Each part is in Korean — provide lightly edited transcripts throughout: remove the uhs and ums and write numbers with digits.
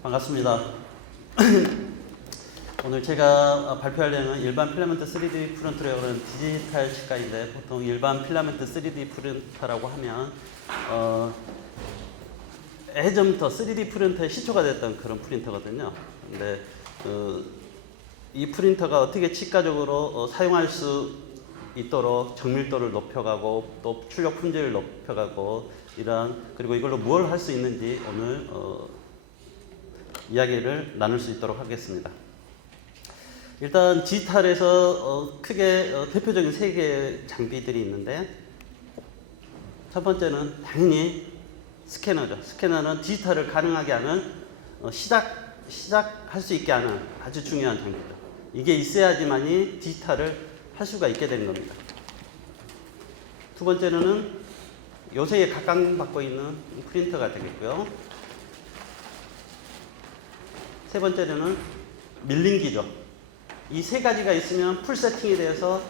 반갑습니다. 오늘 제가 발표할 내용은 일반 필라멘트 3D 프린터라고 하는 디지털 치과인데, 보통 일반 필라멘트 3D 프린터라고 하면 예전부터 3D 프린터의 시초가 됐던 그런 프린터거든요. 근데 이 프린터가 어떻게 치과적으로 사용할 수 있도록 정밀도를 높여가고 또 출력 품질을 높여가고 그리고 이걸로 뭘 할 수 있는지 오늘 이야기를 나눌 수 있도록 하겠습니다. 일단 디지털에서 크게 대표적인 세 개의 장비들이 있는데, 첫 번째는 당연히 스캐너죠. 스캐너는 디지털을 가능하게 하는 시작할 수 있게 하는 아주 중요한 장비죠. 이게 있어야지만이 디지털을 할 수가 있게 되는 겁니다. 두 번째는 요새 각광받고 있는 프린터가 되겠고요. 세 번째는 밀링기죠. 이 세 가지가 있으면 풀 세팅이 되어서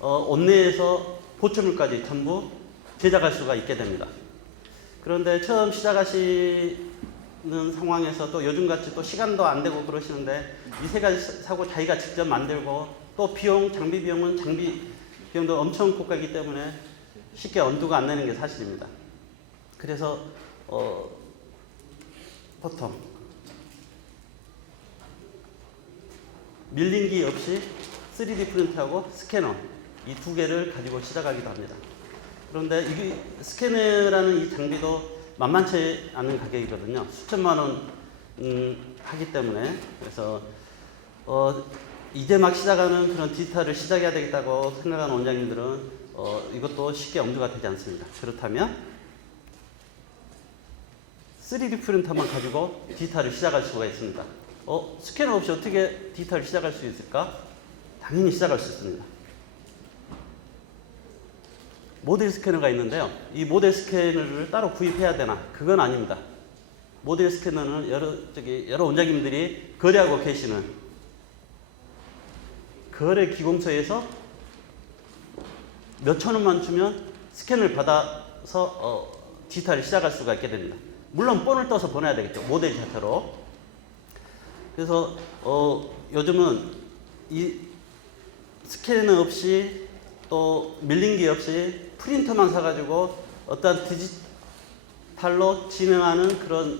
온내에서 보초물까지 전부 제작할 수가 있게 됩니다. 그런데 처음 시작하시는 상황에서 또 요즘같이 또 시간도 안 되고 그러시는데, 이 세 가지 사고 자기가 직접 만들고 또 장비 비용은 장비 비용도 엄청 고가이기 때문에 쉽게 엄두가 안 나는 게 사실입니다. 그래서 보통 밀링기 없이 3D 프린터하고 스캐너 이 두 개를 가지고 시작하기도 합니다. 그런데 이 스캐너라는 이 장비도 만만치 않은 가격이거든요. 수천만 원 하기 때문에, 그래서 이제 막 시작하는 그런 디지털을 시작해야 되겠다고 생각하는 원장님들은 이것도 쉽게 엄두가 되지 않습니다. 그렇다면 3D 프린터만 가지고 디지털을 시작할 수가 있습니다. 스캐너 없이 어떻게 디지털을 시작할 수 있을까? 당연히 시작할 수 있습니다. 모델 스캐너가 있는데요. 이 모델 스캐너를 따로 구입해야 되나? 그건 아닙니다. 모델 스캐너는 여러 원장님들이 거래하고 계시는 거래 기공소에서 몇천 원만 주면 스캔을 받아서 디지털을 시작할 수가 있게 됩니다. 물론 본을 떠서 보내야 되겠죠. 모델 자체로. 그래서 요즘은 이 스캐너 없이 또 밀링기 없이 프린터만 사가지고 어떤 디지털로 진행하는 그런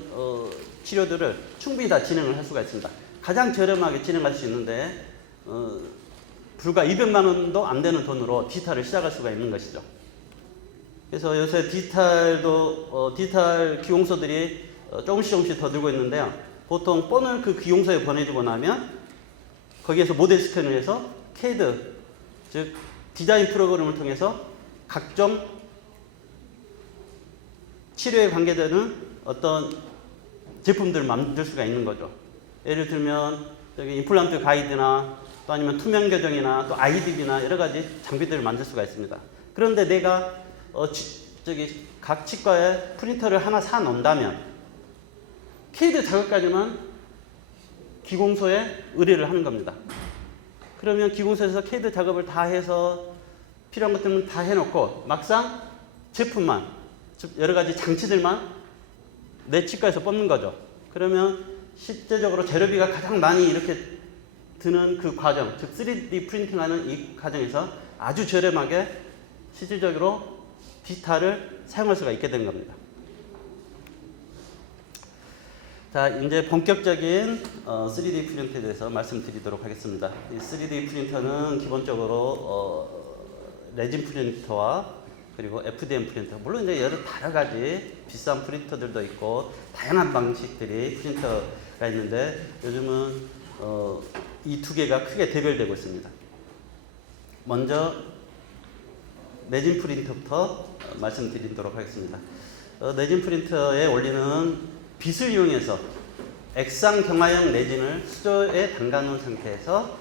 치료들을 충분히 다 진행을 할 수가 있습니다. 가장 저렴하게 진행할 수 있는데 불과 200만 원도 안 되는 돈으로 디지털을 시작할 수가 있는 것이죠. 그래서 요새 디지털 기공소들이 조금씩 더 늘고 있는데요. 보통 본을 그 기공소에 보내주고 나면 거기에서 모델 스캔을 해서 CAD, 즉 디자인 프로그램을 통해서 각종 치료에 관계되는 어떤 제품들을 만들 수가 있는 거죠. 예를 들면 임플란트 가이드나 또 아니면 투명 교정이나 또 IDB나 여러 가지 장비들을 만들 수가 있습니다. 그런데 내가 각 치과에 프린터를 하나 사 놓는다면 CAD 작업까지만 기공소에 의뢰를 하는 겁니다. 그러면 기공소에서 CAD 작업을 다 해서 필요한 것들은 다 해놓고 막상 제품만, 즉 여러 가지 장치들만 내 치과에서 뽑는 거죠. 그러면 실제적으로 재료비가 가장 많이 이렇게 드는 그 과정, 즉 3D 프린팅하는 이 과정에서 아주 저렴하게 실질적으로 디지털을 사용할 수가 있게 된 겁니다. 자, 이제 본격적인 3D 프린터에 대해서 말씀드리도록 하겠습니다. 이 3D 프린터는 기본적으로 레진 프린터와 그리고 FDM 프린터, 물론 이제 여러 가지 비싼 프린터들도 있고 다양한 방식들이 프린터가 있는데, 요즘은 이 두 개가 크게 대별되고 있습니다. 먼저 레진 프린터부터 말씀드리도록 하겠습니다. 레진 프린터의 원리는 빛을 이용해서 액상 경화형 레진을 수조에 담가 놓은 상태에서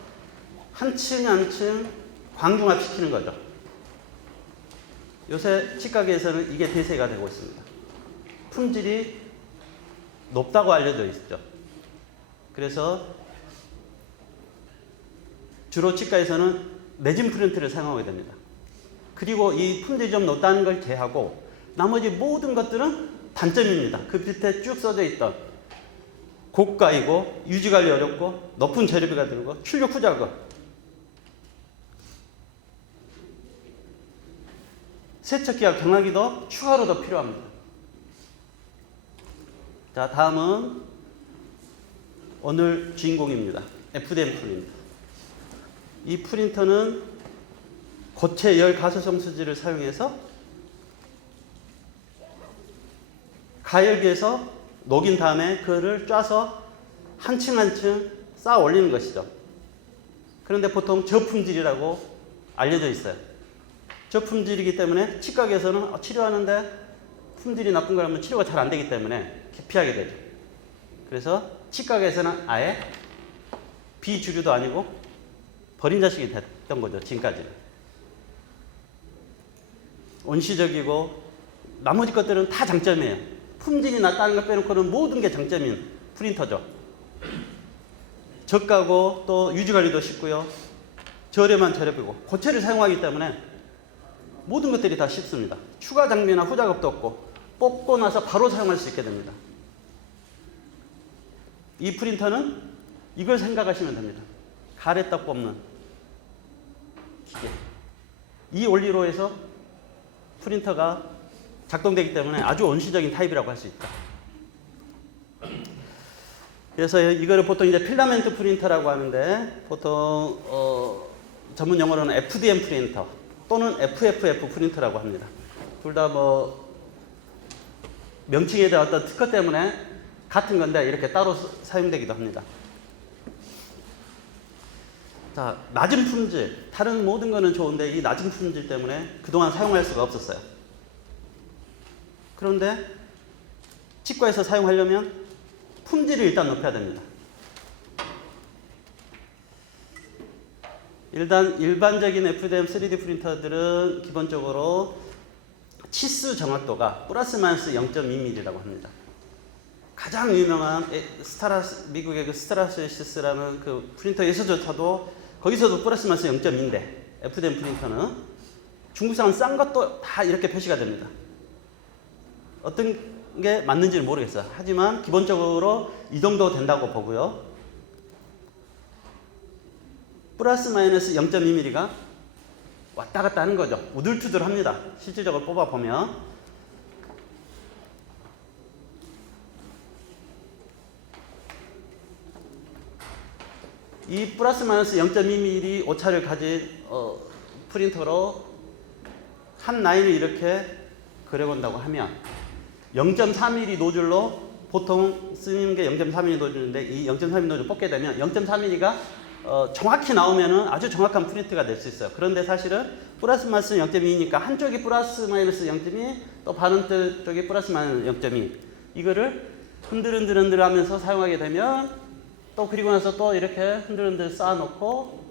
한 층 한 층 광중합시키는 거죠. 요새 치과계에서는 이게 대세가 되고 있습니다. 품질이 높다고 알려져 있죠. 그래서 주로 치과에서는 레진 프린트를 사용하게 됩니다. 그리고 이 품질이 좀 높다는 걸 제하고 나머지 모든 것들은 단점입니다. 그 밑에 쭉 써져 있던 고가이고 유지관리 어렵고 높은 재료비가 들고 출력 후작업. 세척기와 경화기도 추가로 더 필요합니다. 자, 다음은 오늘 주인공입니다. FDM 프린터. 이 프린터는 고체 열 가소성 수지를 사용해서 가열기에서 녹인 다음에 그거를 짜서 한 층 한 층 쌓아 올리는 것이죠. 그런데 보통 저품질이라고 알려져 있어요. 저품질이기 때문에 치과에서는 치료하는데 품질이 나쁜 거라면 치료가 잘 안 되기 때문에 기피하게 되죠. 그래서 치과에서는 아예 비주류도 아니고 버린 자식이 됐던 거죠. 지금까지는. 온시적이고 나머지 것들은 다 장점이에요. 품질이 낮다는 걸 빼놓고는 모든 게 장점인 프린터죠. 저가고 또 유지관리도 쉽고요. 저렴한 재료비고 고체를 사용하기 때문에 모든 것들이 다 쉽습니다. 추가 장비나 후작업도 없고 뽑고 나서 바로 사용할 수 있게 됩니다. 이 프린터는 이걸 생각하시면 됩니다. 가래떡 뽑는 기계. 이 원리로 해서 프린터가 작동되기 때문에 아주 원시적인 타입이라고 할 수 있다. 그래서 이거를 보통 이제 필라멘트 프린터라고 하는데 보통 전문 용어로는 FDM 프린터 또는 FFF 프린터라고 합니다. 둘 다 뭐 명칭에 대한 어떤 특허 때문에 같은 건데 이렇게 따로 사용되기도 합니다. 자, 낮은 품질, 다른 모든 거는 좋은데 이 낮은 품질 때문에 그동안 사용할 수가 없었어요. 그런데 치과에서 사용하려면 품질을 일단 높여야 됩니다. 일단 일반적인 FDM 3D 프린터들은 기본적으로 치수 정확도가 플러스 마이너스 0.2mm라고 합니다. 가장 유명한 미국의 그 스트라시스라는 그 프린터에서조차도 거기서도 플러스 마이너스 0.2인데 FDM 프린터는 중국산 싼 것도 다 이렇게 표시가 됩니다. 어떤 게 맞는지는 모르겠어요. 하지만 기본적으로 이 정도 된다고 보고요. 플러스 마이너스 0.2mm가 왔다 갔다 하는 거죠. 우들투들합니다. 실질적으로 뽑아보면. 이 플러스 마이너스 0.2mm 오차를 가진 프린터로 한 라인을 이렇게 그려본다고 하면 0.4mm 노즐로 보통 쓰는 게 0.4mm 노즐인데 이 0.4mm 노즐을 뽑게 되면 0.4mm가 정확히 나오면은 아주 정확한 프린트가 될 수 있어요. 그런데 사실은 플러스 마이너스 0.2니까 한쪽이 플러스 마이너스 0.2, 또 반대쪽이 플러스 마이너스 0.2. 이거를 흔들흔들 하면서 사용하게 되면 또 그리고 나서 또 이렇게 흔들흔들 쌓아놓고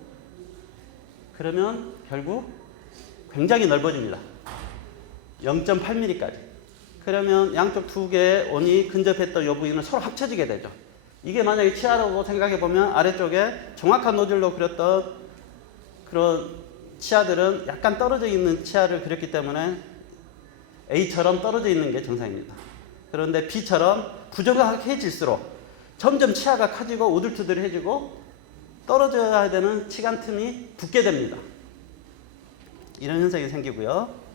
그러면 결국 굉장히 넓어집니다. 0.8mm까지. 그러면 양쪽 두 개의 원이 근접했던 이 부위는 서로 합쳐지게 되죠. 이게 만약에 치아라고 생각해 보면 아래쪽에 정확한 노즐로 그렸던 그런 치아들은 약간 떨어져 있는 치아를 그렸기 때문에 A처럼 떨어져 있는 게 정상입니다. 그런데 B처럼 부정확해질수록 점점 치아가 커지고 우들투들해지고 떨어져야 되는 치간 틈이 붙게 됩니다. 이런 현상이 생기고요.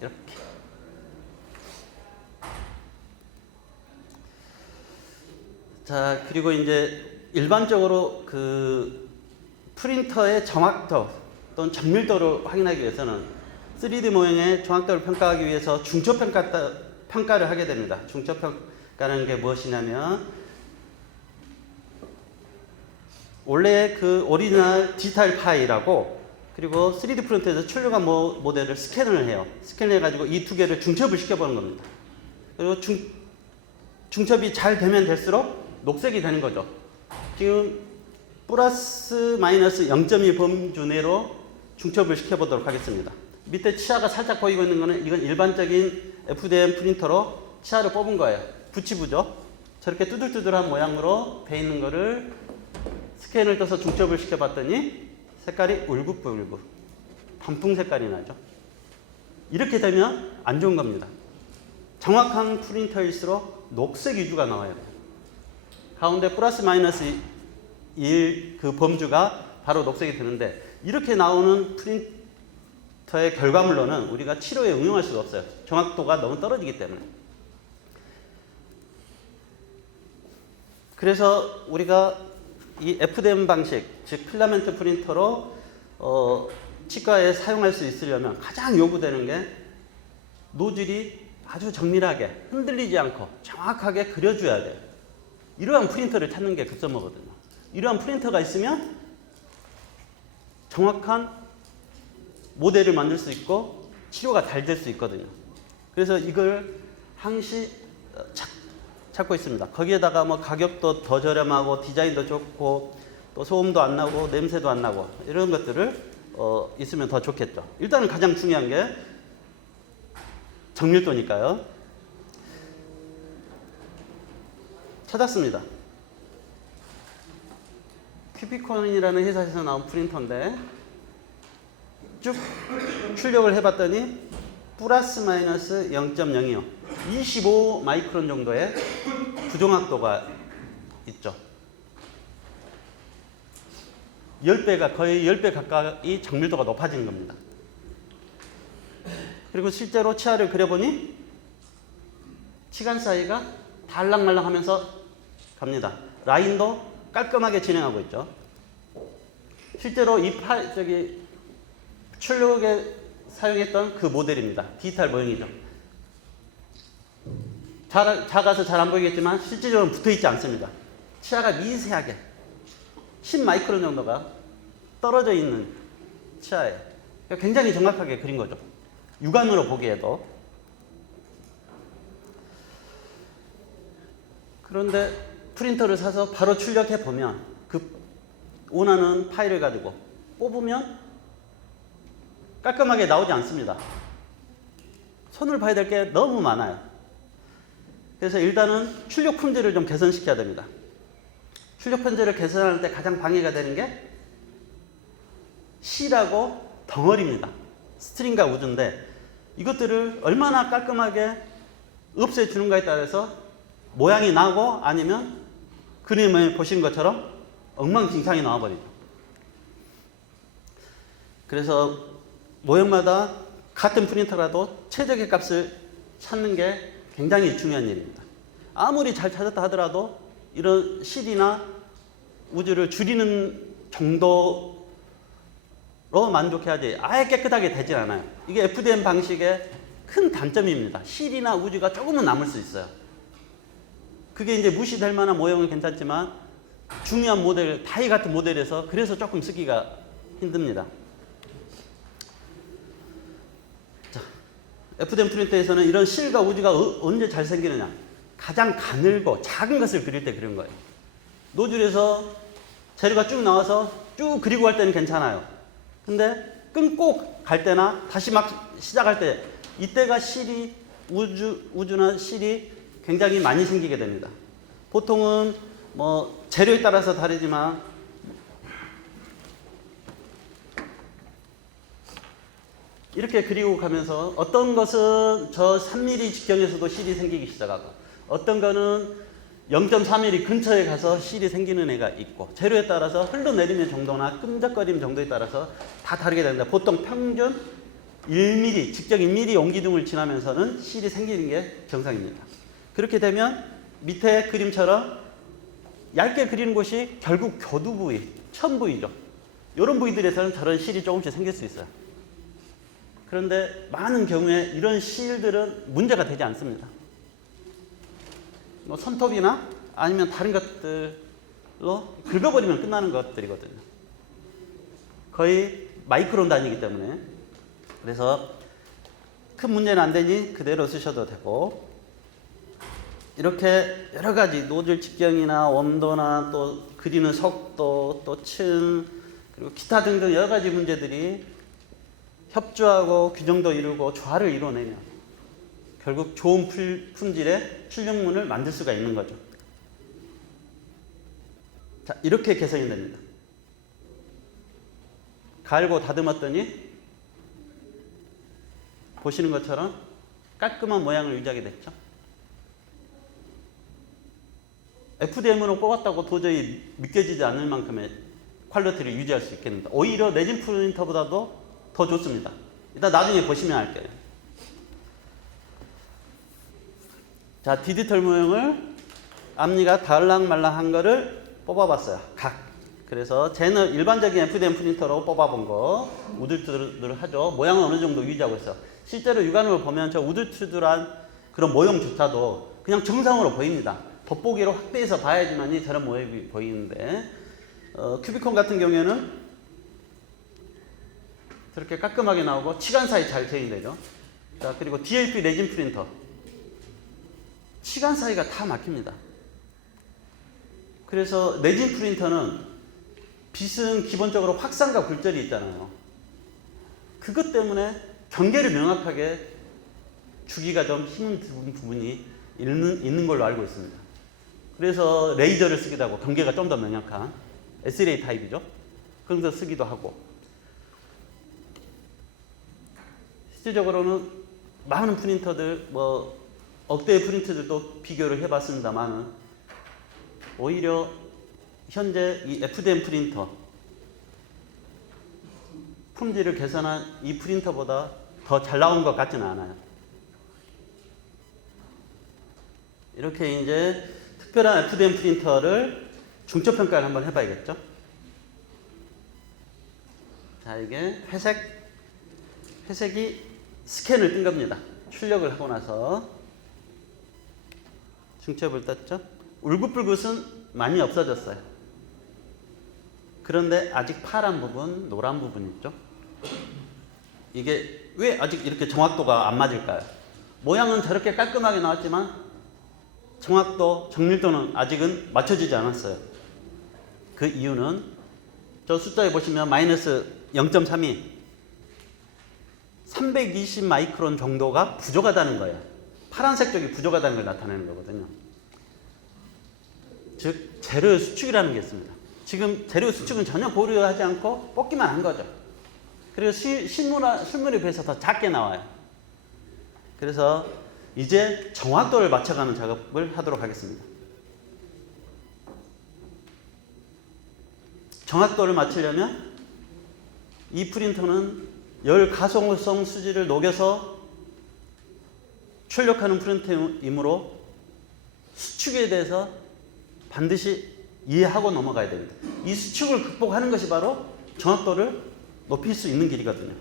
이렇게. 자, 그리고 이제 일반적으로 그 프린터의 정확도 또는 정밀도를 확인하기 위해서는 3D 모형의 정확도를 평가하기 위해서 중초평가를 하게 됩니다. 중초평가라는 게 무엇이냐면 원래 그 오리지널 디지털 파일하고 그리고 3D 프린터에서 출력한 모델을 스캔을 해요. 스캔을 해가지고 이 두 개를 중첩을 시켜보는 겁니다. 그리고 중첩이 잘 되면 될수록 녹색이 되는 거죠. 지금 플러스 마이너스 0.2 범주 내로 중첩을 시켜보도록 하겠습니다. 밑에 치아가 살짝 보이고 있는 거는 이건 일반적인 FDM 프린터로 치아를 뽑은 거예요. 붙이부죠. 저렇게 뚜들뚜들한 모양으로 돼 있는 거를 스캔을 떠서 중첩을 시켜봤더니 색깔이 울긋불긋 단풍 색깔이 나죠. 이렇게 되면 안 좋은 겁니다. 정확한 프린터일수록 녹색 위주가 나와야 돼요. 가운데 플러스 마이너스 1 그 범주가 바로 녹색이 되는데 이렇게 나오는 프린터의 결과물로는 우리가 치료에 응용할 수가 없어요. 정확도가 너무 떨어지기 때문에. 그래서 우리가 이 FDM 방식, 즉 필라멘트 프린터로 치과에 사용할 수 있으려면 가장 요구되는 게 노즐이 아주 정밀하게 흔들리지 않고 정확하게 그려줘야 돼요. 이러한 프린터를 찾는 게 급선무거든요. 이러한 프린터가 있으면 정확한 모델을 만들 수 있고 치료가 잘 될 수 있거든요. 그래서 이걸 항시 찾고 있습니다. 거기에다가 뭐 가격도 더 저렴하고 디자인도 좋고 또 소음도 안 나고 냄새도 안 나고 이런 것들을 있으면 더 좋겠죠. 일단은 가장 중요한 게 정밀도니까요. 찾았습니다. 큐비콘이라는 회사에서 나온 프린터인데 쭉 출력을 해봤더니 플러스 마이너스 0.02요. 25 마이크론 정도의 부정확도가 있죠. 10배가 거의 10배 가까이 정밀도가 높아지는 겁니다. 그리고 실제로 치아를 그려보니 치간 사이가 달랑말랑하면서 갑니다. 라인도 깔끔하게 진행하고 있죠. 실제로 이 출력에 사용했던 그 모델입니다. 디지털 모형이죠. 작아서 잘 안 보이겠지만 실질적으로 붙어있지 않습니다. 치아가 미세하게 10 마이크론 정도가 떨어져 있는 치아에 굉장히 정확하게 그린 거죠. 육안으로 보기에도. 그런데 프린터를 사서 바로 출력해 보면 그 원하는 파일을 가지고 뽑으면 깔끔하게 나오지 않습니다. 손을 봐야 될 게 너무 많아요. 그래서 일단은 출력 품질을 좀 개선시켜야 됩니다. 출력 품질을 개선할 때 가장 방해가 되는 게 실하고 덩어리입니다. 스트링과 우주인데 이것들을 얼마나 깔끔하게 없애주는가에 따라서 모양이 나고 아니면 그림을 보신 것처럼 엉망진창이 나와버리죠. 그래서 모형마다 같은 프린터라도 최적의 값을 찾는 게 굉장히 중요한 일입니다. 아무리 잘 찾았다 하더라도 이런 실이나 우주를 줄이는 정도로 만족해야지 아예 깨끗하게 되질 않아요. 이게 FDM 방식의 큰 단점입니다. 실이나 우주가 조금은 남을 수 있어요. 그게 이제 무시될 만한 모형은 괜찮지만 중요한 모델, 다이 같은 모델에서 그래서 조금 쓰기가 힘듭니다. 자, FDM 프린터에서는 이런 실과 우주가 언제 잘 생기느냐? 가장 가늘고 작은 것을 그릴 때 그런 거예요. 노즐에서 재료가 쭉 나와서 쭉 그리고 갈 때는 괜찮아요. 근데 끊고 갈 때나 다시 막 시작할 때 이때가 실이 우주나 실이 굉장히 많이 생기게 됩니다. 보통은 뭐 재료에 따라서 다르지만 이렇게 그리고 가면서 어떤 것은 저 3mm 직경에서도 실이 생기기 시작하고 어떤 거는 0.4mm 근처에 가서 실이 생기는 애가 있고 재료에 따라서 흘러내리는 정도나 끈적거림 정도에 따라서 다 다르게 됩니다. 보통 평균 1mm, 직경 1mm 옹기둥을 지나면서는 실이 생기는 게 정상입니다. 그렇게 되면 밑에 그림처럼 얇게 그리는 곳이 결국 교두 부위, 천 부위죠. 이런 부위들에서는 저런 실이 조금씩 생길 수 있어요. 그런데 많은 경우에 이런 실들은 문제가 되지 않습니다. 뭐 손톱이나 아니면 다른 것들로 긁어버리면 끝나는 것들이거든요. 거의 마이크론 단위이기 때문에 그래서 큰 문제는 안 되니 그대로 쓰셔도 되고 이렇게 여러 가지 노즐 직경이나 온도나 또 그리는 속도 또 층 그리고 기타 등등 여러 가지 문제들이 협조하고 규정도 이루고 조화를 이뤄내면 결국 좋은 품질의 출력문을 만들 수가 있는 거죠. 자, 이렇게 개선이 됩니다. 갈고 다듬었더니 보시는 것처럼 깔끔한 모양을 유지하게 됐죠. FDM으로 뽑았다고 도저히 믿겨지지 않을 만큼의 퀄리티를 유지할 수 있겠습니다. 오히려 레진 프린터보다도 더 좋습니다. 일단 나중에 보시면 알게요. 자, 디지털 모형을 앞니가 달랑말랑한 거를 뽑아봤어요. 각. 그래서 쟤는 일반적인 FDM 프린터로 뽑아본 거 우들투들하죠. 모양은 어느 정도 유지하고 있어요. 실제로 육안으로 보면 저 우들투들한 그런 모형조차도 그냥 정상으로 보입니다. 돋보기로 확대해서 봐야지만이 저런 모양이 보이는데 큐비콘 같은 경우에는 저렇게 깔끔하게 나오고 치간 사이 잘 제인되죠. 자, 그리고 DLP 레진 프린터 치간 사이가 다 막힙니다. 그래서 레진 프린터는 빛은 기본적으로 확산과 굴절이 있잖아요. 그것 때문에 경계를 명확하게 주기가 좀 힘은 드는 부분이 있는 걸로 알고 있습니다. 그래서 레이저를 쓰기도 하고 경계가 좀 더 명확한 SLA 타입이죠. 그런 거 쓰기도 하고 실질적으로는 많은 프린터들 뭐 억대의 프린터들도 비교를 해봤습니다만 오히려 현재 이 FDM 프린터 품질을 개선한 이 프린터보다 더 잘 나온 것 같지는 않아요. 이렇게 이제 특별한 FDM 프린터를 중첩 평가를 한번 해봐야겠죠. 자, 이게 회색이 스캔을 뜬 겁니다. 출력을 하고 나서 중첩을 떴죠. 울긋불긋은 많이 없어졌어요. 그런데 아직 파란 부분, 노란 부분 있죠. 이게 왜 아직 이렇게 정확도가 안 맞을까요? 모양은 저렇게 깔끔하게 나왔지만 정확도, 정밀도는 아직은 맞춰지지 않았어요. 그 이유는 저 숫자에 보시면 마이너스 0.32 320 마이크론 정도가 부족하다는 거예요. 파란색 쪽이 부족하다는 걸 나타내는 거거든요. 즉 재료의 수축이라는 게 있습니다. 지금 재료 수축은 전혀 고려하지 않고 뽑기만 한 거죠. 그리고 실물에 비해서 더 작게 나와요. 그래서 이제 정확도를 맞춰가는 작업을 하도록 하겠습니다. 정확도를 맞추려면 이 프린터는 열 가속성 수지를 녹여서 출력하는 프린터이므로 수축에 대해서 반드시 이해하고 넘어가야 됩니다. 이 수축을 극복하는 것이 바로 정확도를 높일 수 있는 길이거든요.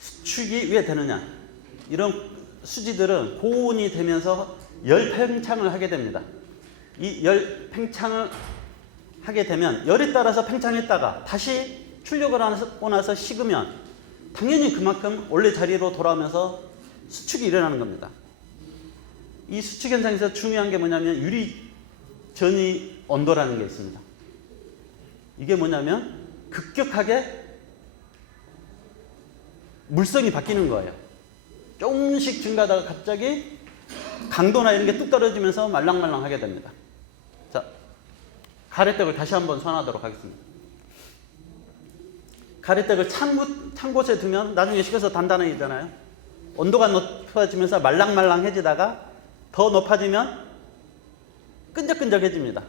수축이 왜 되느냐? 이런 수지들은 고온이 되면서 열 팽창을 하게 됩니다. 이 열 팽창을 하게 되면 열에 따라서 팽창했다가 다시 출력을 하고 나서 식으면 당연히 그만큼 원래 자리로 돌아오면서 수축이 일어나는 겁니다. 이 수축 현상에서 중요한 게 뭐냐면 유리 전이 온도라는 게 있습니다. 이게 뭐냐면 급격하게 물성이 바뀌는 거예요. 조금씩 증가하다가 갑자기 강도나 이런 게 뚝 떨어지면서 말랑말랑하게 됩니다. 자, 가래떡을 다시 한번 소환하도록 하겠습니다. 가래떡을 찬 곳에 두면 나중에 식어서 단단해지잖아요. 온도가 높아지면서 말랑말랑해지다가 더 높아지면 끈적끈적해집니다.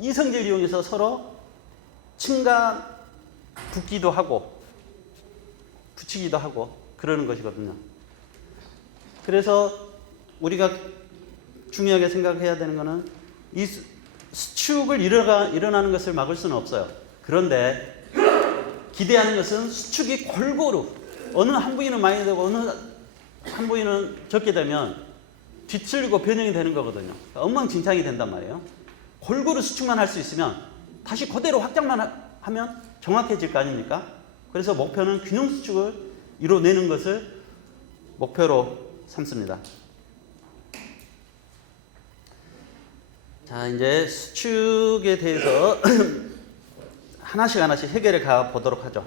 이 성질을 이용해서 서로 층간 붙기도 하고 붙이기도 하고 그러는 것이거든요. 그래서 우리가 중요하게 생각해야 되는 것은 이 수축을 일어나는 것을 막을 수는 없어요. 그런데 기대하는 것은 수축이 골고루 어느 한 부위는 많이 되고 어느 한 부위는 적게 되면 뒤틀리고 변형이 되는 거거든요. 엉망진창이 된단 말이에요. 골고루 수축만 할 수 있으면 다시 그대로 확장만 하면 정확해질 거 아닙니까? 그래서 목표는 균형 수축을 이뤄내는 것을 목표로 삼습니다. 자, 이제 수축에 대해서 하나씩 해결해 가 보도록 하죠.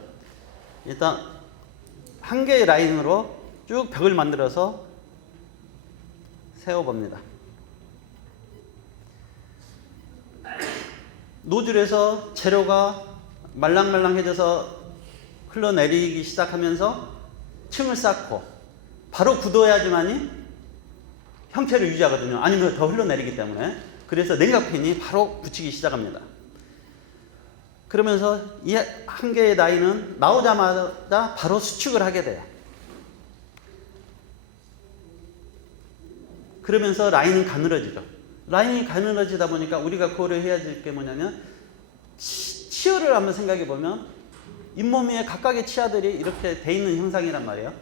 일단 한 개의 라인으로 쭉 벽을 만들어서 세워봅니다. 노즐에서 재료가 말랑말랑해져서 흘러내리기 시작하면서 층을 쌓고 바로 굳어야지만이 형태를 유지하거든요. 아니면 더 흘러내리기 때문에. 그래서 냉각팬이 바로 붙이기 시작합니다. 그러면서 이 한 개의 라인은 나오자마자 바로 수축을 하게 돼요. 그러면서 라인은 가늘어지죠. 라인이 가늘어지다 보니까 우리가 고려해야 될 게 뭐냐면 치어를 한번 생각해 보면 잇몸 위에 각각의 치아들이 이렇게 돼 있는 형상이란 말이에요.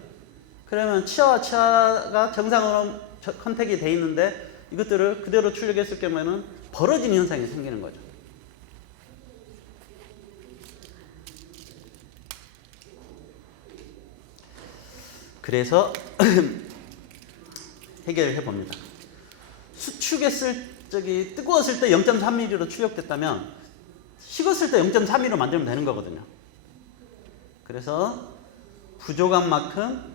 그러면 치아와 치아가 정상으로 컨택이 돼 있는데 이것들을 그대로 출력했을 경우에는 벌어지는 현상이 생기는 거죠. 그래서 해결해 봅니다. 수축했을 적이 뜨거웠을 때 0.3mm로 출력됐다면 식었을 때 0.3mm로 만들면 되는 거거든요. 그래서 부족한 만큼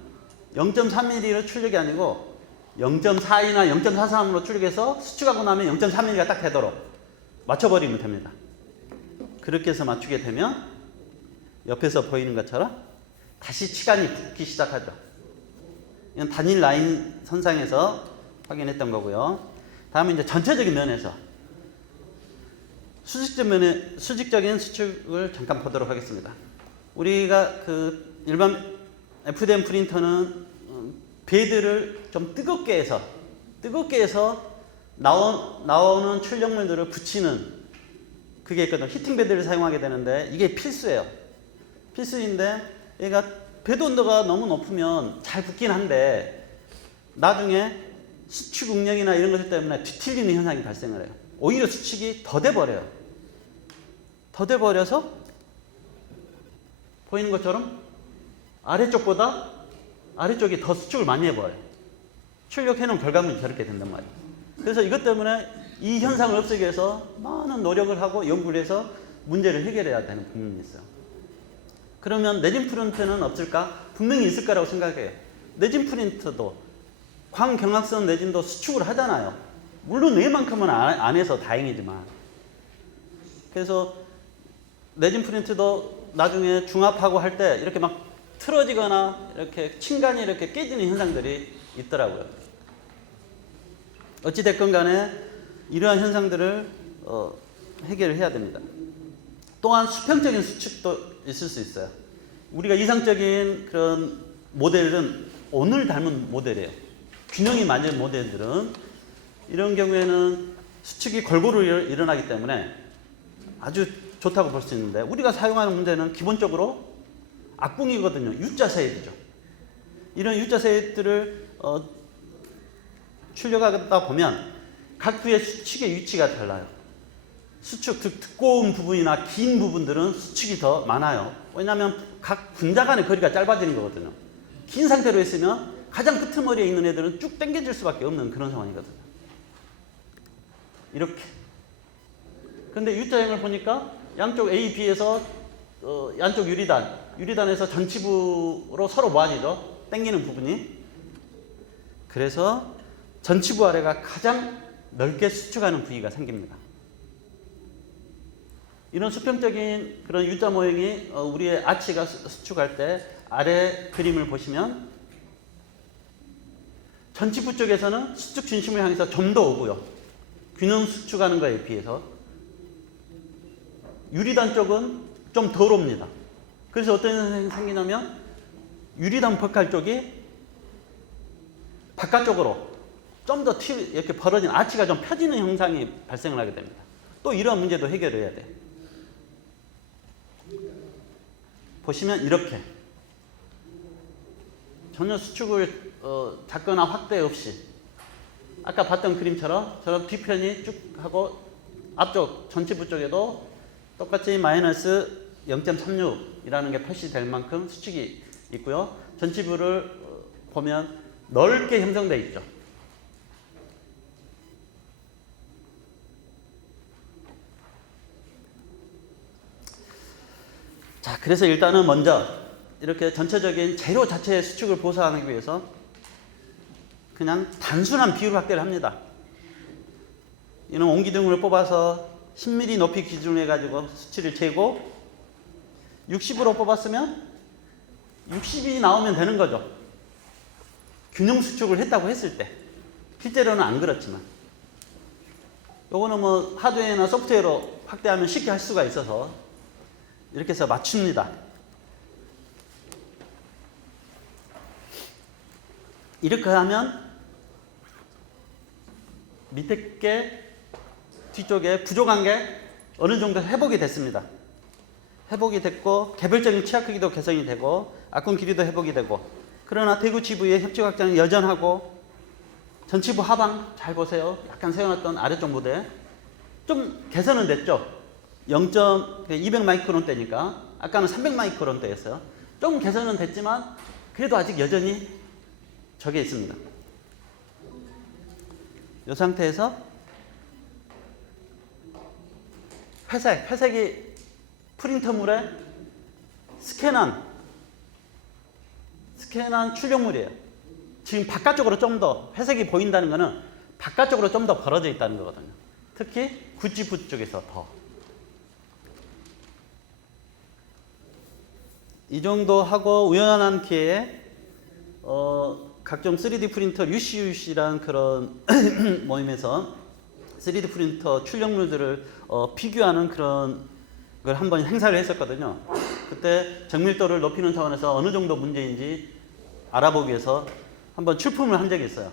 0.3mm로 출력이 아니고 0.42나 0.43으로 출력해서 수축하고 나면 0.3mm가 딱 되도록 맞춰버리면 됩니다. 그렇게 해서 맞추게 되면 옆에서 보이는 것처럼 다시 치간이 붙기 시작하죠. 이건 단일 라인 선상에서 확인했던 거고요. 다음에 이제 전체적인 면에서 수직적인 수축을 잠깐 보도록 하겠습니다. 우리가 그 일반 FDM 프린터는 베드를 좀 뜨겁게 해서 나오는 출력물들을 붙이는 그게 있거든요. 히팅 베드를 사용하게 되는데 이게 필수예요. 필수인데 얘가 베드 온도가 너무 높으면 잘 붙긴 한데 나중에 수축 응력이나 이런 것들 때문에 뒤틀리는 현상이 발생을 해요. 오히려 수축이 더 돼버려요. 더 돼버려서 보이는 것처럼 아래쪽보다 아래쪽이 더 수축을 많이 해버려요. 출력해놓은 결과물이 저렇게 된단 말이에요. 그래서 이것 때문에 이 현상을 없애기 위해서 많은 노력을 하고 연구를 해서 문제를 해결해야 되는 부분이 있어요. 그러면 내진 프린터는 없을까? 분명히 있을 거라고 생각해요. 내진 프린터도 광경합선 내진도 수축을 하잖아요. 물론 얘만큼은 안 해서 다행이지만. 그래서 내진 프린터도 나중에 중압하고 할 때 이렇게 막 틀어지거나 이렇게 층간이 이렇게 깨지는 현상들이 있더라고요. 어찌됐건 간에 이러한 현상들을 해결을 해야 됩니다. 또한 수평적인 수축도 있을 수 있어요. 우리가 이상적인 그런 모델은 온을 닮은 모델이에요. 균형이 맞은 모델들은 이런 경우에는 수축이 골고루 일어나기 때문에 아주 좋다고 볼 수 있는데 우리가 사용하는 문제는 기본적으로 악궁이거든요. U자 세입이죠. 이런 U자 세입들을 출력하다 보면 각 부의 수축의 위치가 달라요. 수축, 두꺼운 부분이나 긴 부분들은 수축이 더 많아요. 왜냐하면 각 분자 간의 거리가 짧아지는 거거든요. 긴 상태로 있으면 가장 끄트머리에 있는 애들은 쭉 당겨질 수밖에 없는 그런 상황이거든요. 이렇게. 근데 U자형을 보니까 양쪽 A, B에서 양쪽 유리단에서 전치부로 서로 모아지죠. 당기는 부분이. 그래서 전치부 아래가 가장 넓게 수축하는 부위가 생깁니다. 이런 수평적인 그런 U자 모형이 우리의 아치가 수축할 때 아래 그림을 보시면 전치부 쪽에서는 수축 중심을 향해서 좀 더 오고요. 균형 수축하는 거에 비해서 유리단 쪽은 좀 덜 옵니다. 그래서 어떤 현상이 생기냐면 유리단 벽칼 쪽이 바깥쪽으로 좀 더 이렇게 벌어진 아치가 좀 펴지는 현상이 발생을 하게 됩니다. 또 이런 문제도 해결해야 돼요. 보시면 이렇게 전혀 수축을 작거나 확대 없이 아까 봤던 그림처럼 저런 뒤편이 쭉 하고 앞쪽 전치부 쪽에도 똑같이 마이너스 0.36이라는 게 표시될 만큼 수축이 있고요. 전치부를 보면 넓게 형성되어 있죠. 자, 그래서 일단은 먼저 이렇게 전체적인 재료 자체의 수축을 보상하기 위해서 그냥 단순한 비율 확대를 합니다. 이는 옹기둥을 뽑아서 10mm 높이 기준으로 해가지고 수치를 재고 60으로 뽑았으면 60이 나오면 되는 거죠. 균형 수축을 했다고 했을 때. 실제로는 안 그렇지만. 요거는 뭐 하드웨어나 소프트웨어로 확대하면 쉽게 할 수가 있어서 이렇게 해서 맞춥니다. 이렇게 하면 밑에 게 뒤쪽에 부족한 게 어느 정도 회복이 됐습니다. 회복이 됐고 개별적인 치아 크기도 개선이 되고 악군 길이도 회복이 되고, 그러나 대구 지부의 협직 확장은 여전하고 전치부 하방 잘 보세요. 약간 세워놨던 아래쪽 무대 좀 개선은 됐죠. 200 마이크론대니까 아까는 300 마이크론대였어요. 좀 개선은 됐지만 그래도 아직 여전히 저게 있습니다. 이 상태에서 회색이 프린터물에 스캔한 출력물이에요. 지금 바깥쪽으로 좀 더 회색이 보인다는 것은 바깥쪽으로 좀 더 벌어져 있다는 거거든요. 특히 구찌부 쪽에서 더. 이 정도 하고 우연한 기회에 각종 3D 프린터 UCUC라는 그런 모임에서 3D 프린터 출력물들을 비교하는 그런 걸 한번 행사를 했었거든요. 그때 정밀도를 높이는 차원에서 어느 정도 문제인지 알아보기 위해서 한번 출품을 한 적이 있어요.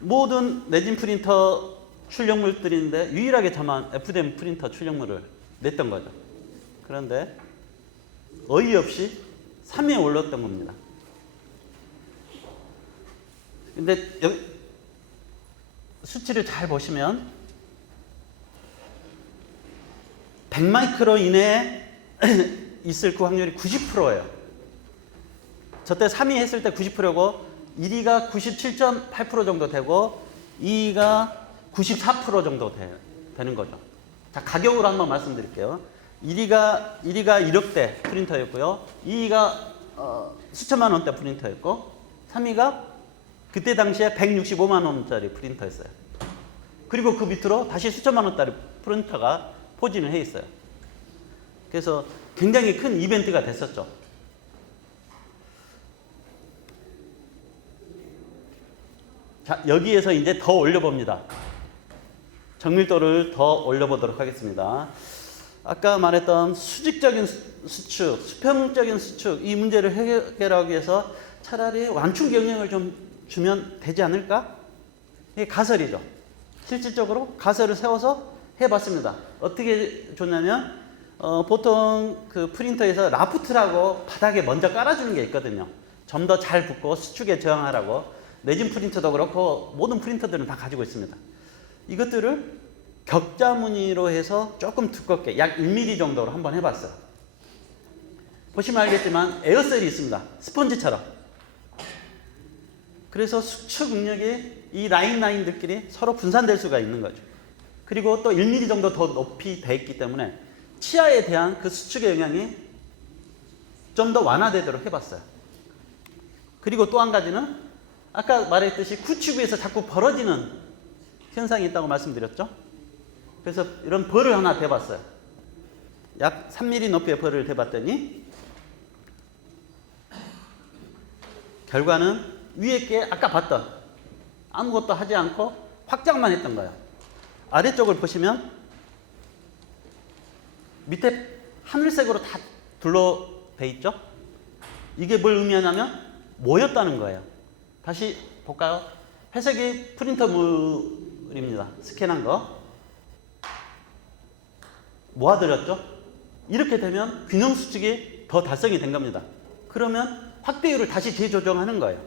모든 레진 프린터 출력물들인데 유일하게 저만 FDM 프린터 출력물을 냈던 거죠. 그런데 어이없이 3위에 올랐던 겁니다. 근데 여기 수치를 잘 보시면 100 마이크로 이내에 있을 그 확률이 90%예요. 저때 3위 했을 때 90%고 1위가 97.8% 정도 되고 2위가 94% 정도 되는 거죠. 자, 가격으로 한번 말씀드릴게요. 1위가 1억대 프린터였고요. 2위가 수천만 원대 프린터였고 3위가 그때 당시에 165만 원짜리 프린터였어요. 그리고 그 밑으로 다시 수천만 원짜리 프린터가 포진을 해 있어요. 그래서 굉장히 큰 이벤트가 됐었죠. 자, 여기에서 이제 더 올려봅니다. 정밀도를 더 올려보도록 하겠습니다. 아까 말했던 수직적인 수축, 수평적인 수축, 이 문제를 해결하기 위해서 차라리 완충 영역을 좀 주면 되지 않을까? 이게 가설이죠. 실질적으로 가설을 세워서 해봤습니다. 어떻게 줬냐면 보통 그 프린터에서 라프트라고 바닥에 먼저 깔아주는 게 있거든요. 좀 더 잘 붙고 수축에 저항하라고. 레진 프린터도 그렇고 모든 프린터들은 다 가지고 있습니다. 이것들을 격자 무늬로 해서 조금 두껍게 약 1mm 정도로 한번 해봤어요. 보시면 알겠지만 에어셀이 있습니다. 스펀지처럼. 그래서 수축 능력이 이 라인들끼리 서로 분산될 수가 있는 거죠. 그리고 또 1mm 정도 더 높이 돼 있기 때문에 치아에 대한 그 수축의 영향이 좀 더 완화되도록 해봤어요. 그리고 또 한 가지는 아까 말했듯이 구치부에서 자꾸 벌어지는 현상이 있다고 말씀드렸죠. 그래서 이런 벌을 하나 대봤어요. 약 3mm 높이의 벌을 대봤더니 결과는 위에 게 아까 봤던 아무것도 하지 않고 확장만 했던 거예요. 아래쪽을 보시면 밑에 하늘색으로 다 둘러돼 있죠. 이게 뭘 의미하냐면 모였다는 거예요. 다시 볼까요? 회색이 프린터물입니다. 스캔한 거. 모아드렸죠? 이렇게 되면 균형 수축이 더 달성이 된 겁니다. 그러면 확대율을 다시 재조정하는 거예요.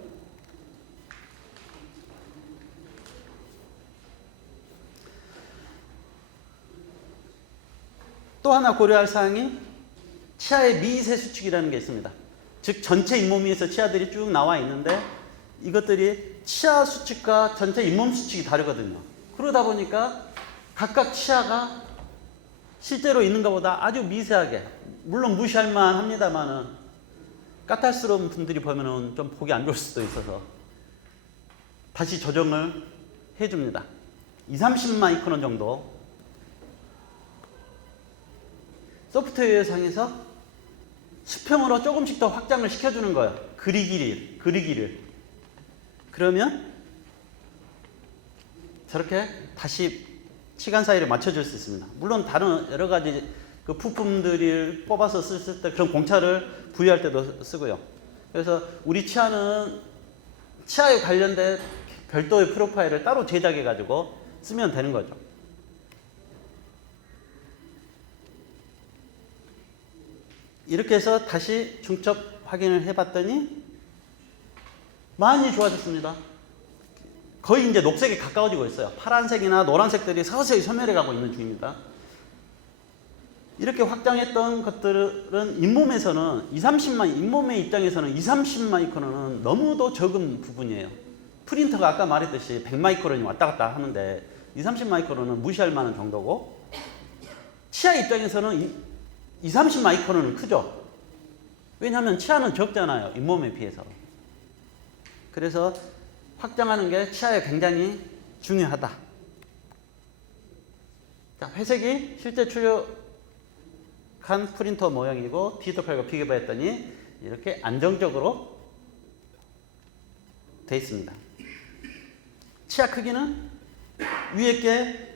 또 하나 고려할 사항이 치아의 미세 수축이라는 게 있습니다. 즉 전체 잇몸 위에서 치아들이 쭉 나와 있는데 이것들이 치아 수축과 전체 잇몸 수축이 다르거든요. 그러다 보니까 각각 치아가 실제로 있는 것보다 아주 미세하게, 물론 무시할 만 합니다만은 까탈스러운 분들이 보면은 좀 보기 안 좋을 수도 있어서 다시 조정을 해줍니다. 20-30 마이크론 정도 소프트웨어 상에서 수평으로 조금씩 더 확장을 시켜주는 거예요. 그리기를. 그러면 저렇게 다시 시간 사이를 맞춰줄 수 있습니다. 물론 다른 여러 가지 그 부품들을 뽑아서 쓸 때 그런 공차를 부여할 때도 쓰고요. 그래서 우리 치아는 치아에 관련된 별도의 프로파일을 따로 제작해 가지고 쓰면 되는 거죠. 이렇게 해서 다시 중첩 확인을 해봤더니 많이 좋아졌습니다. 거의 이제 녹색에 가까워지고 있어요. 파란색이나 노란색들이 서서히 소멸해 가고 있는 중입니다. 이렇게 확장했던 것들은 잇몸에서는 잇몸의 입장에서는 2-30마이크론은 너무도 적은 부분이에요. 프린터가 아까 말했듯이 100마이크론이 왔다 갔다 하는데 2-30마이크론은 무시할 만한 정도고, 치아 입장에서는 2-30마이크론은 크죠. 왜냐하면 치아는 적잖아요. 잇몸에 비해서. 그래서 확장하는 게 치아에 굉장히 중요하다. 자, 회색이 실제 출력한 프린터 모양이고 디지털 파일과 비교해봤더니 이렇게 안정적으로 되어 있습니다. 치아 크기는 위에 게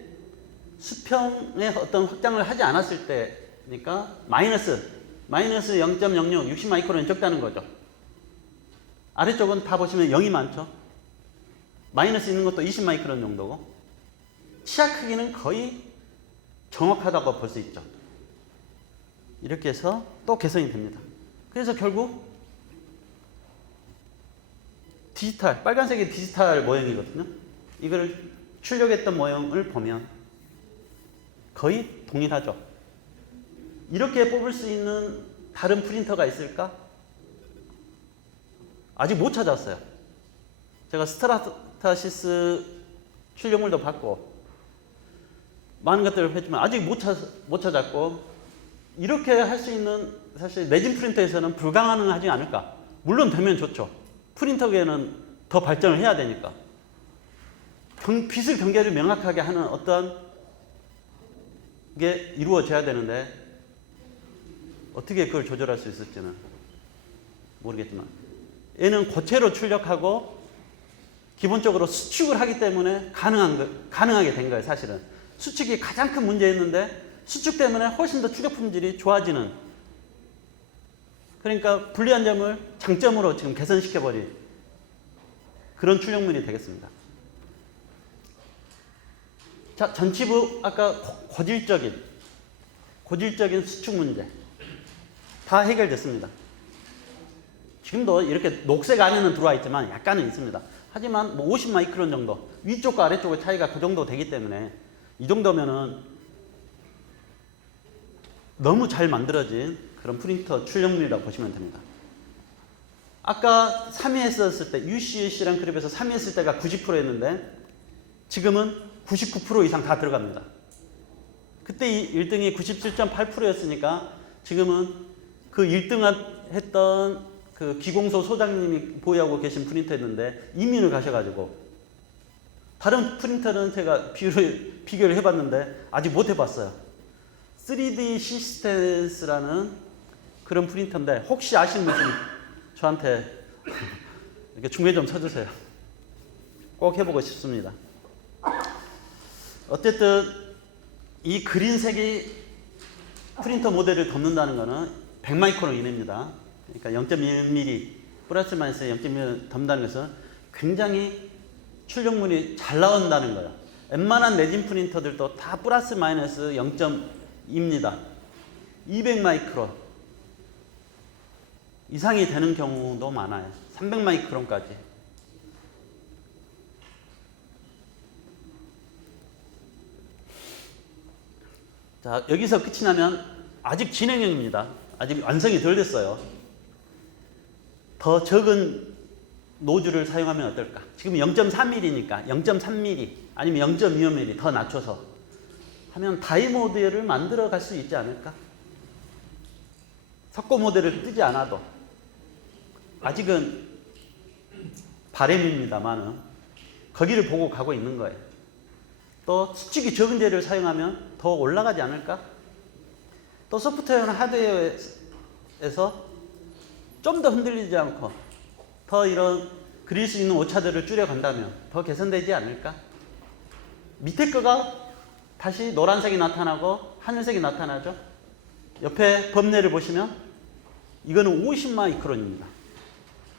수평의 어떤 확장을 하지 않았을 때니까 마이너스 0.06, 60마이크론이 적다는 거죠. 아래쪽은 다 보시면 0이 많죠. 마이너스 있는 것도 20마이크론 정도고, 치아 크기는 거의 정확하다고 볼 수 있죠. 이렇게 해서 또 개선이 됩니다. 그래서 결국 빨간색이 디지털 모형이거든요. 이걸 출력했던 모형을 보면 거의 동일하죠. 이렇게 뽑을 수 있는 다른 프린터가 있을까? 아직 못 찾았어요. 제가 스트라타시스 출력물도 받고 많은 것들을 했지만 아직 못 찾았고, 이렇게 할 수 있는 사실 레진 프린터에서는 불가능하지 않을까. 물론 되면 좋죠. 프린터계는 더 발전을 해야 되니까. 빛의 경계를 명확하게 하는 어떠한 게 이루어져야 되는데 어떻게 그걸 조절할 수 있을지는 모르겠지만, 얘는 고체로 출력하고 기본적으로 수축을 하기 때문에 가능하게 된 거예요. 사실은 수축이 가장 큰 문제였는데 수축 때문에 훨씬 더 출력 품질이 좋아지는, 그러니까 불리한 점을 장점으로 지금 개선시켜버린 그런 출력물이 되겠습니다. 자, 전치부 아까 고질적인 수축 문제 다 해결됐습니다. 지금도 이렇게 녹색 안에는 들어와 있지만 약간은 있습니다. 하지만 뭐 50마이크론 정도, 위쪽과 아래쪽의 차이가 그 정도 되기 때문에 이 정도면은 너무 잘 만들어진 그런 프린터 출력물이라고 보시면 됩니다. 아까 3위 했었을 때 UCC랑 그룹에서 3위 했을 때가 90%였는데 지금은 99% 이상 다 들어갑니다. 그때 1등이 97.8%였으니까 지금은 그 1등 했던 그 기공소 소장님이 보유하고 계신 프린터였는데 이민을 가셔가지고, 다른 프린터는 제가 비교를 해봤는데 아직 못 해봤어요. 3D 시스템스라는 그런 프린터인데 혹시 아시는 분이 저한테 이렇게 중매 좀 쳐주세요. 꼭 해보고 싶습니다. 어쨌든 이 그린색이 프린터 모델을 덮는다는 것은 100마이크론 이내입니다. 그러니까 0.1mm 플러스 마이너스 0.1mm 덮는다는 것은 굉장히 출력물이 잘 나온다는 거예요. 웬만한 레진 프린터들도 다 플러스 마이너스 0.2입니다. 200마이크론 이상이 되는 경우도 많아요. 300마이크론까지. 자, 여기서 끝이 나면 아직 진행형입니다. 아직 완성이 덜 됐어요. 더 적은 노즐을 사용하면 어떨까? 지금 0.3mm니까 0.3mm 아니면 0.25mm 더 낮춰서 하면 다이 모델을 만들어 갈 수 있지 않을까? 석고 모델을 뜨지 않아도. 아직은 바램입니다만은 거기를 보고 가고 있는 거예요. 또 수축이 적은 재료를 사용하면 더 올라가지 않을까? 또 소프트웨어나 하드웨어에서 좀 더 흔들리지 않고 더 이런 그릴 수 있는 오차들을 줄여간다면 더 개선되지 않을까? 밑에 거가 다시 노란색이 나타나고 하늘색이 나타나죠. 옆에 범례를 보시면 이거는 50마이크론입니다.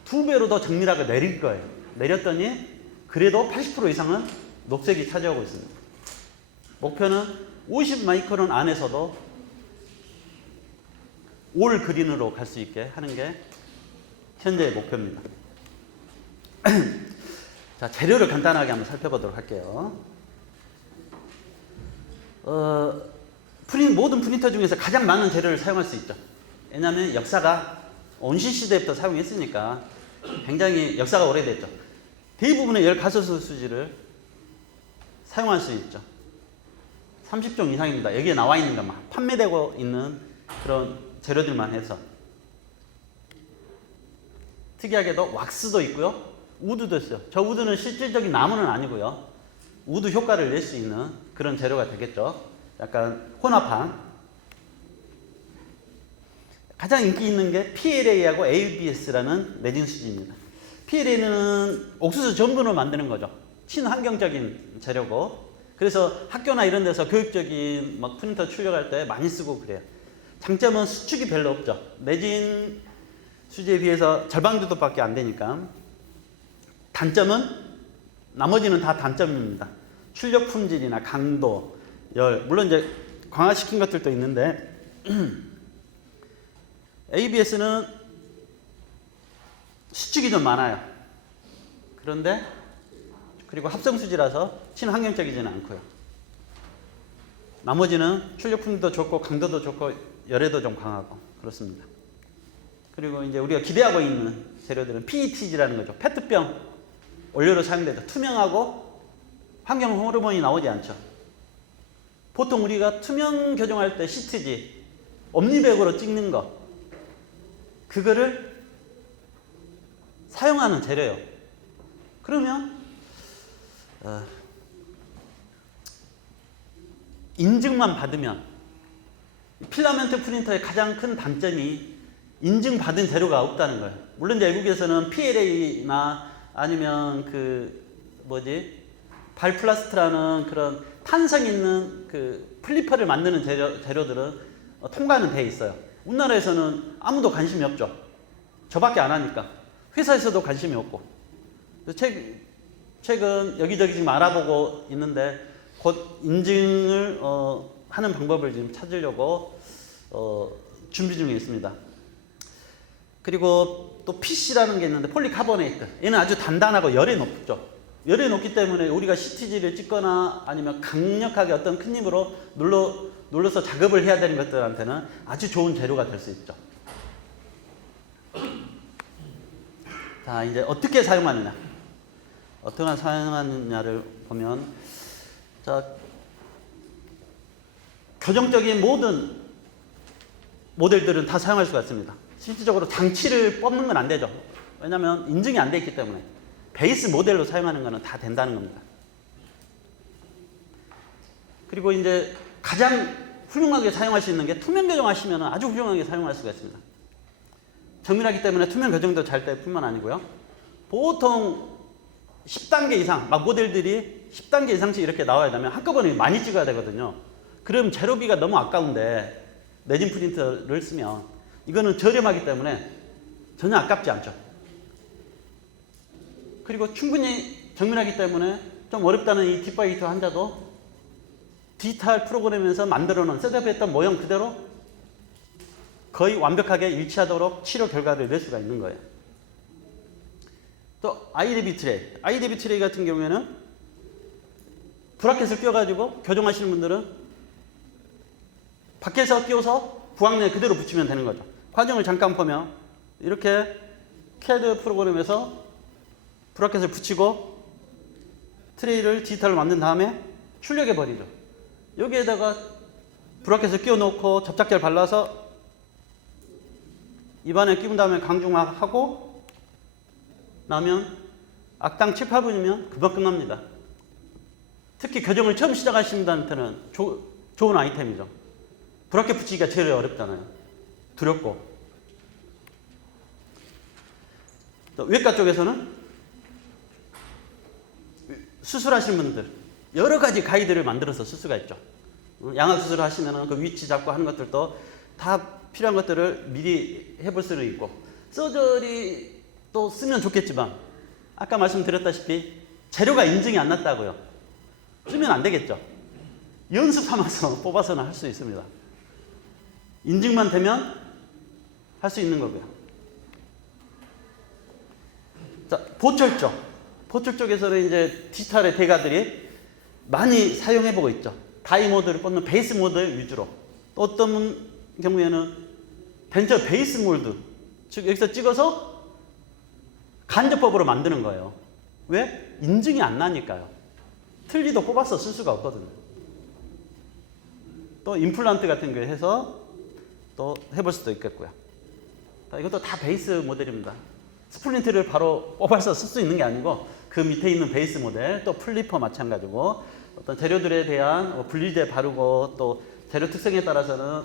2배로 더 정밀하게 내릴 거예요. 내렸더니 그래도 80% 이상은 녹색이 차지하고 있습니다. 목표는 50마이크론 안에서도 올 그린으로 갈 수 있게 하는 게 현재의 목표입니다. 자, 재료를 간단하게 한번 살펴보도록 할게요. 모든 프린터 중에서 가장 많은 재료를 사용할 수 있죠. 왜냐하면 역사가 온실 시대부터 사용했으니까 굉장히 역사가 오래됐죠. 대부분의 열 가소수 수지를 사용할 수 있죠. 30종 이상입니다. 여기에 나와 있는 것만 판매되고 있는 그런 재료들만 해서. 특이하게도 왁스도 있고요. 우드도 있어요. 저 우드는 실질적인 나무는 아니고요. 우드 효과를 낼 수 있는 그런 재료가 되겠죠. 약간 혼합한. 가장 인기 있는 게 PLA하고 ABS라는 레진 수지입니다. PLA는 옥수수 전분을 만드는 거죠. 친환경적인 재료고, 그래서 학교나 이런 데서 교육적인 막 프린터 출력할 때 많이 쓰고 그래요. 장점은 수축이 별로 없죠. 레진 수지에 비해서 절반 정도밖에 안 되니까. 단점은 나머지는 다 단점입니다. 출력 품질이나 강도, 열, 물론 이제 강화시킨 것들도 있는데 ABS는 수축이 좀 많아요. 그런데 그리고 합성수지라서 친환경적이지는 않고요. 나머지는 출력 품질도 좋고 강도도 좋고 열에도 좀 강하고 그렇습니다. 그리고 이제 우리가 기대하고 있는 재료들은 PETG라는 거죠. 페트병 원료로 사용되죠. 투명하고 환경 호르몬이 나오지 않죠. 보통 우리가 투명 교정할 때 시트지, 옴니백으로 찍는 거, 그거를 사용하는 재료예요. 그러면 인증만 받으면, 필라멘트 프린터의 가장 큰 단점이 인증받은 재료가 없다는 거예요. 물론 이제 외국에서는 PLA나 아니면 발플라스트라는 그런 탄성 있는 그 플리퍼를 만드는 재료들은 통과는 돼 있어요. 우리나라에서는 아무도 관심이 없죠. 저밖에 안 하니까. 회사에서도 관심이 없고. 최근 여기저기 지금 알아보고 있는데 곧 인증을 하는 방법을 지금 찾으려고 준비 중에 있습니다. 그리고 또 PC라는 게 있는데 폴리카보네이트. 얘는 아주 단단하고 열이 높죠. 열이 높기 때문에 우리가 CTG를 찍거나 아니면 강력하게 어떤 큰 힘으로 눌러서 작업을 해야 되는 것들한테는 아주 좋은 재료가 될 수 있죠. 자, 이제 어떻게 사용하느냐. 어떻게 사용하느냐를 보면, 자, 교정적인 모든 모델들은 다 사용할 수가 있습니다. 실질적으로 장치를 뽑는 건 안 되죠. 왜냐하면 인증이 안 돼 있기 때문에. 베이스 모델로 사용하는 거는 다 된다는 겁니다. 그리고 이제 가장 훌륭하게 사용할 수 있는 게 투명 교정하시면 아주 훌륭하게 사용할 수가 있습니다. 정밀하기 때문에 투명 교정도 잘 될 뿐만 아니고요. 보통 10단계 이상, 막 모델들이 10단계 이상씩 이렇게 나와야 되면 한꺼번에 많이 찍어야 되거든요. 그럼 재료비가 너무 아까운데 레진 프린터를 쓰면 이거는 저렴하기 때문에 전혀 아깝지 않죠. 그리고 충분히 정밀하기 때문에 좀 어렵다는 이 딥바이트 환자도 디지털 프로그램에서 만들어 놓은 셋업했던 모형 그대로 거의 완벽하게 일치하도록 치료 결과를 낼 수가 있는 거예요. 또 IDB 트레이 같은 경우에는 브라켓을 끼워가지고 교정하시는 분들은 밖에서 끼워서 부항내에 그대로 붙이면 되는 거죠. 과정을 잠깐 보면 이렇게 CAD 프로그램에서 브라켓을 붙이고 트레이를 디지털로 만든 다음에 출력해 버리죠. 여기에다가 브라켓을 끼워 놓고 접착제를 발라서 입안에 끼운 다음에 강중하고 나면 악당 7, 8분이면 금방 끝납니다. 특히 교정을 처음 시작하시는 분들한테는 좋은 아이템이죠. 브라켓 붙이기가 제일 어렵잖아요. 두렵고. 또 외과 쪽에서는 수술하시는 분들 여러 가지 가이드를 만들어서 쓸 수가 있죠. 양악 수술을 하시면 그 위치 잡고 하는 것들도 다 필요한 것들을 미리 해볼 수는 있고, 서저리 또 쓰면 좋겠지만 아까 말씀드렸다시피 재료가 인증이 안 났다고요. 쓰면 안 되겠죠. 연습하면서 뽑아서는 할 수 있습니다. 인증만 되면 할 수 있는 거고요. 자, 보철 쪽. 보철 쪽에서는 이제 디지털의 대가들이 많이 사용해보고 있죠. 다이 모드를 꽂는 베이스 모드 위주로. 또 어떤 경우에는 벤처 베이스 몰드. 즉, 여기서 찍어서 간접법으로 만드는 거예요. 왜? 인증이 안 나니까요. 틀리도 뽑아서 쓸 수가 없거든요. 또 임플란트 같은 거 해서 또 해볼 수도 있겠고요. 이것도 다 베이스 모델입니다. 스플린트를 바로 뽑아서 쓸 수 있는 게 아니고 그 밑에 있는 베이스 모델, 또 플리퍼 마찬가지고 어떤 재료들에 대한 분리제 바르고 또 재료 특성에 따라서는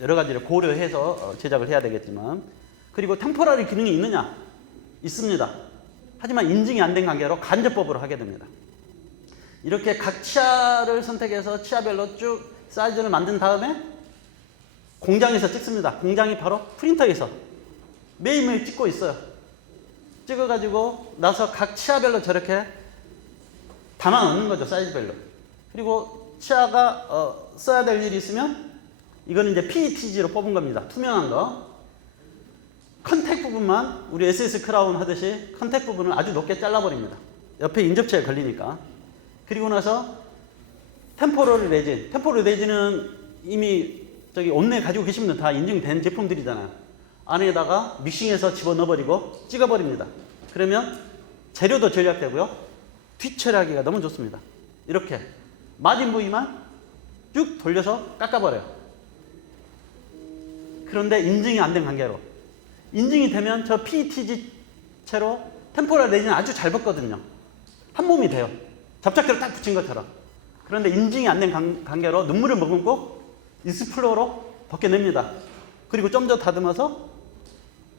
여러 가지를 고려해서 제작을 해야 되겠지만, 그리고 템포러리 기능이 있느냐? 있습니다. 하지만 인증이 안 된 관계로 간접법으로 하게 됩니다. 이렇게 각 치아를 선택해서 치아별로 쭉 사이즈를 만든 다음에 공장에서 찍습니다. 공장이 바로 프린터에서 매일매일 찍고 있어요. 찍어가지고 나서 각 치아별로 저렇게 담아 넣는 거죠. 사이즈별로. 그리고 치아가 써야 될 일이 있으면 이거는 이제 PETG로 뽑은 겁니다. 투명한 거. 컨택 부분만 우리 SS 크라운 하듯이 컨택 부분을 아주 높게 잘라버립니다. 옆에 인접체에 걸리니까. 그리고 나서 템포럴 레진. 템포럴 레진은 이미 저기 온내 가지고 계신 분들 다 인증된 제품들이잖아요. 안에다가 믹싱해서 집어넣어버리고 찍어버립니다. 그러면 재료도 절약되고요. 뒤처리하기가 너무 좋습니다. 이렇게 마진 부위만 쭉 돌려서 깎아버려요. 그런데 인증이 안 된 관계로. 인증이 되면 저 PETG 채로 템포럴 레진은 아주 잘 벗거든요. 한 몸이 돼요. 접착제로 딱 붙인 것처럼. 그런데 인증이 안 된 관계로 눈물을 머금고 익스플로어로 벗겨냅니다. 그리고 좀 더 다듬어서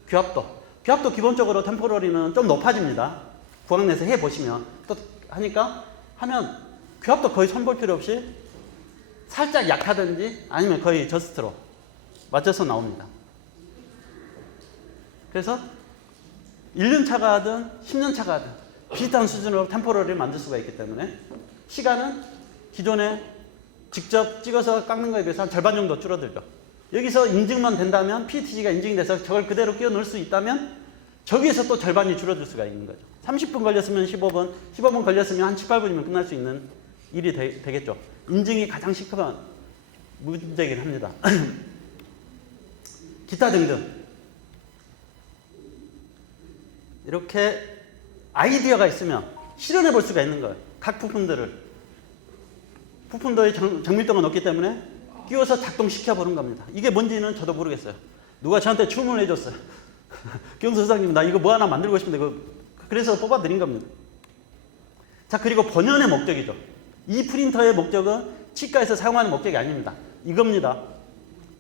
규합도. 규합도 기본적으로 템포러리는 좀 높아집니다. 구강내에서 해보시면. 또 하니까 하면 규합도 거의 손볼 필요 없이 살짝 약하든지 아니면 거의 저스트로 맞춰서 나옵니다. 그래서 1년 차가 하든 10년 차가 하든 비슷한 수준으로 템포러리를 만들 수가 있기 때문에 시간은 기존에 직접 찍어서 깎는 거에 비해서 한 절반 정도 줄어들죠. 여기서 인증만 된다면 PETG가 인증이 돼서 저걸 그대로 끼워 넣을 수 있다면 저기에서 또 절반이 줄어들 수가 있는 거죠. 30분 걸렸으면 15분, 15분 걸렸으면 한 7, 8분이면 끝날 수 있는 일이 되겠죠. 인증이 가장 시급한 문제이긴 합니다. 기타 등등. 이렇게 아이디어가 있으면 실현해 볼 수가 있는 거예요. 각 부품들을. 부품도의 정밀도가 높기 때문에 끼워서 작동시켜 보는 겁니다. 이게 뭔지는 저도 모르겠어요. 누가 저한테 주문을 해줬어요. 경수 소장님, 나 이거 뭐 하나 만들고 싶은데 그래서 뽑아드린 겁니다. 자, 그리고 본연의 목적이죠. 이 프린터의 목적은 치과에서 사용하는 목적이 아닙니다. 이겁니다.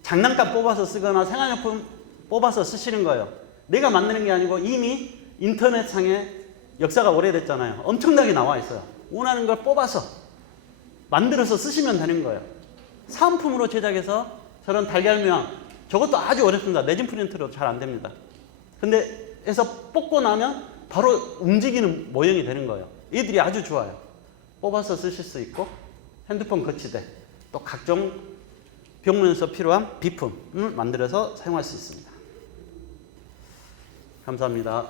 장난감 뽑아서 쓰거나 생활용품 뽑아서 쓰시는 거예요. 내가 만드는 게 아니고 이미 인터넷상에 역사가 오래됐잖아요. 엄청나게 나와 있어요. 원하는 걸 뽑아서 만들어서 쓰시면 되는 거예요. 사은품으로 제작해서 저런 달걀 모양, 저것도 아주 어렵습니다. 레진 프린터로 잘 안 됩니다. 근데 해서 뽑고 나면 바로 움직이는 모형이 되는 거예요. 얘들이 아주 좋아요. 뽑아서 쓰실 수 있고 핸드폰 거치대, 또 각종 병문에서 필요한 비품을 만들어서 사용할 수 있습니다. 감사합니다.